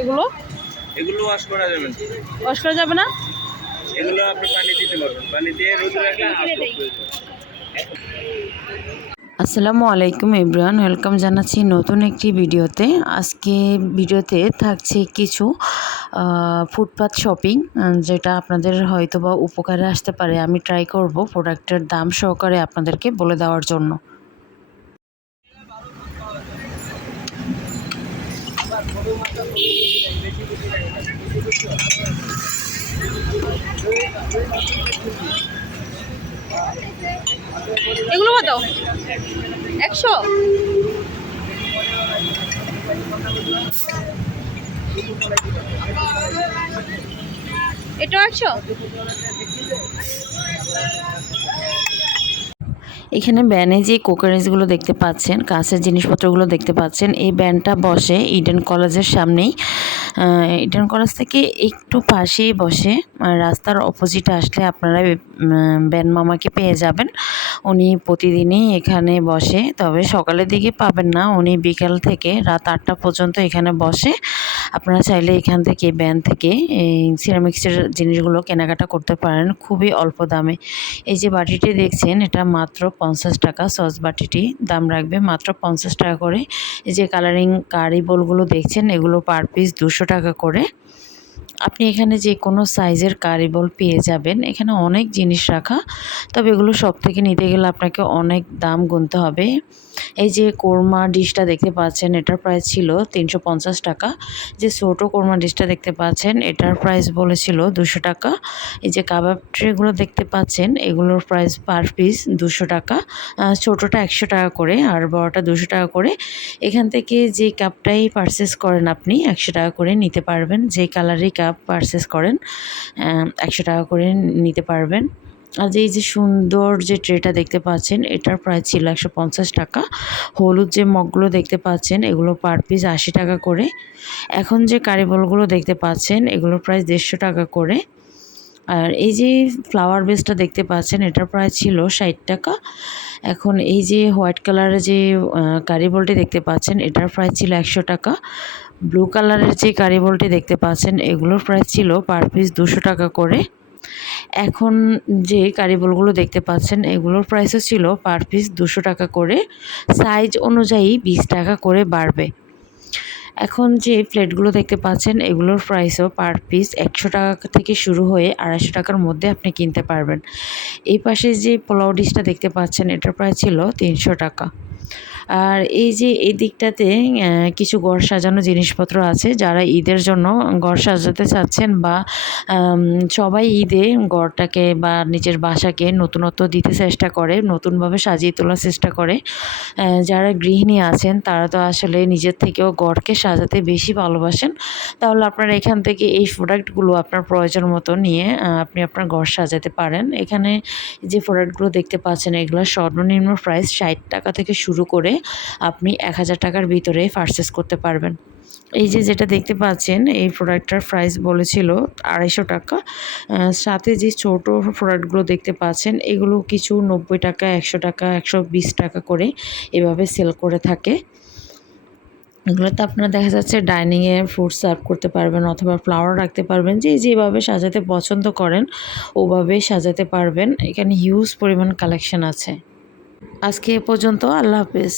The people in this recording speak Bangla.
এগুলো? এগুলো ওয়াশ করা যাবে না। ওয়াশ করা যাবে না? এগুলো আপনি পানি দিতে পারবেন। পানি দিয়ে রোদে রাখলে। আসসালামু আলাইকুম ইব্রান ওয়েলকাম জানাচ্ছি নতুন একটি ভিডিওতে। আজকে ভিডিওতে থাকছে কিছু ফুটপাথ শপিং যেটা আপনাদের হয়তো বা উপকারে আসতে পারে। আমি ট্রাই করব প্রোডাক্টের দাম সহকারে আপনাদেরকে বলে দেওয়ার জন্য। এগুলো কত একশো? এটাও একশো? এখানে ব্যানে যে কোকারিজগুলো দেখতে পাচ্ছেন, কাঁচের জিনিসপত্রগুলো দেখতে পাচ্ছেন, এই ব্যানটা বসে ইডেন কলেজের সামনেই। ইডেন কলেজ থেকে একটু পাশেই বসে রাস্তার অপোজিটে আসলে আপনারা ব্যান মামাকে পেয়ে যাবেন। উনি প্রতিদিনই এখানে বসে, তবে সকালের দিকে পাবেন না। উনি বিকাল থেকে রাত আটটা পর্যন্ত এখানে বসে। আপনারা চাইলে এখান থেকে, ব্যান থেকে সিরামিক্সের জিনিসগুলো কেনাকাটা করতে পারেন খুবই অল্প দামে। এই যে বাটিটি দেখছেন, এটা মাত্র পঞ্চাশ টাকা, সস বাটিটি। দাম রাখবে মাত্র পঞ্চাশ টাকা করে। এই যে কালারিং কারি বোলগুলো দেখছেন, এগুলো পার পিস দুশো টাকা করে। আপনি এখানে যে কোনো সাইজের কারি বল পেয়ে যাবেন। এখানে অনেক জিনিস রাখা। তবে এগুলো সব থেকে নিতে গেলে আপনাকে অনেক দাম গুনতে হবে। এই যে কোরমা ডিশটা দেখতে পাচ্ছেন, এটার প্রাইস ছিল তিনশো পঞ্চাশ টাকা। যে ছোটো কোরমা ডিশটা দেখতে পাচ্ছেন, এটার প্রাইস বলেছিল দুশো টাকা। এই যে কাবাব ট্রেগুলো দেখতে পাচ্ছেন, এগুলোর প্রাইস পার পিস দুশো টাকা। ছোটোটা একশো টাকা করে, আর বড়টা দুশো টাকা করে। এখান থেকে যে কাপটাই পারচেস করেন আপনি, একশো টাকা করে নিতে পারবেন। যে কালারই কাপ পারচেস করেন একশো টাকা করে নিতে পারবেন। আর যে, এই যে সুন্দর যে ট্রেটা দেখতে পাচ্ছেন, এটার প্রায় ছিল একশো পঞ্চাশ টাকা। হলুদ যে মগগুলো দেখতে পাচ্ছেন, এগুলো পার পিস আশি টাকা করে। এখন যে কারিবলগুলো দেখতে পাচ্ছেন, এগুলোর প্রাইস দেড়শো টাকা করে। আর এই যে ফ্লাওয়ার বেসটা দেখতে পাচ্ছেন, এটার প্রায় ছিল ষাট টাকা। এখন এই যে হোয়াইট কালারের যে কারিবলটি দেখতে পাচ্ছেন, এটার প্রাইস ছিল একশো টাকা। ব্লু কালারের যে কারি বলটি দেখতে পাচ্ছেন, এগুলোর প্রাইস ছিল পার পিস দুশো টাকা করে। এখন যে কারিবলগুলো দেখতে পাচ্ছেন, এগুলোর প্রাইসও ছিল পার পিস দুশো টাকা করে। সাইজ অনুযায়ী বিশ টাকা করে বাড়বে। এখন যে প্লেটগুলো দেখতে পাচ্ছেন, এগুলোর প্রাইসও পার পিস একশো টাকা থেকে শুরু হয়ে আড়াইশো টাকার মধ্যে আপনি কিনতে পারবেন। এই পাশে যে পোলাও ডিশটা দেখতে পাচ্ছেন, এটার প্রাইস ছিল তিনশো টাকা। আর এই যে এই দিকটাতে কিছু ঘর সাজানো জিনিসপত্র আছে যারা ঈদের জন্য ঘর সাজাতে চাচ্ছেন বা সবাই ঈদে ঘরটাকে বা নিজের বাসাকে নতুনত্ব দিতে চেষ্টা করে, নতুনভাবে সাজিয়ে তোলার চেষ্টা করে। যারা গৃহিণী আছেন, তারা তো আসলে নিজের থেকেও ঘরকে সাজাতে বেশি ভালোবাসেন। তাহলে আপনারা এখান থেকে এই প্রোডাক্টগুলো আপনার প্রয়োজন মতো নিয়ে আপনি আপনার ঘর সাজাতে পারেন। এখানে যে প্রোডাক্টগুলো দেখতে পাচ্ছেন, এগুলো সর্বনিম্ন প্রাইস ষাট টাকা থেকে শুরু করে আপনি এক হাজার টাকার ভিতরে পারচেস করতে পারবেন। এই যে যেটা দেখতে পাচ্ছেন, এই প্রোডাক্টটার প্রাইস বলেছিল আড়াইশো টাকা। সাথে যে ছোট প্রোডাক্টগুলো দেখতে পাচ্ছেন, এগুলো কিছু নব্বই টাকা, একশো টাকা, একশো বিশ টাকা করে এভাবে সেল করে থাকে। এগুলোতে আপনারা দেখা যাচ্ছে ডাইনিংয়ে ফ্রুট সার্ভ করতে পারবেন অথবা ফ্লাওয়ার রাখতে পারবেন। যে যেভাবে সাজাতে পছন্দ করেন, ওভাবে সাজাতে পারবেন। এখানে হিউজ পরিমাণ কালেকশন আছে। আজকে এ পর্যন্ত আল্লাহ হাফেজ।